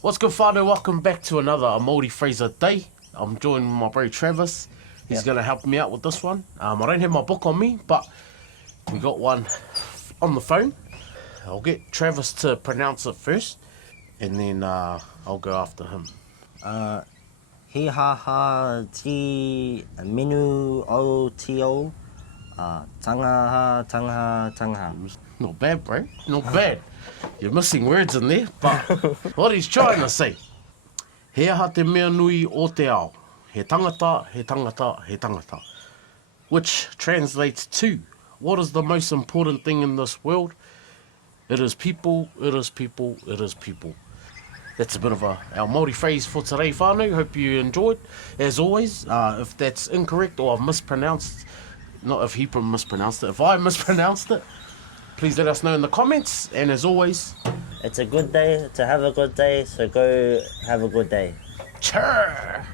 What's good, whānau? Welcome back to another Māori Phrase a Day. I'm joined with my bro Travis. He's going to help me out with this one. I don't have my book on me, but we got one on the phone. I'll get Travis to pronounce it first, and then I'll go after him. He ha ha ti minu o ti o. Tanga. Not bad, bro. Not bad. You're missing words in there, but what he's trying to say. He aha te mea nui o te ao. He tangata, he tangata, he tangata. Which translates to, what is the most important thing in this world? It is people, it is people, it is people. That's a bit of our Māori phrase for today, whānau. Hope you enjoyed. As always, if that's incorrect or I've mispronounced, not if he mispronounced it, if I mispronounced it, please let us know in the comments. And as always, It's a good day to have a good day, so go have a good day. cheer!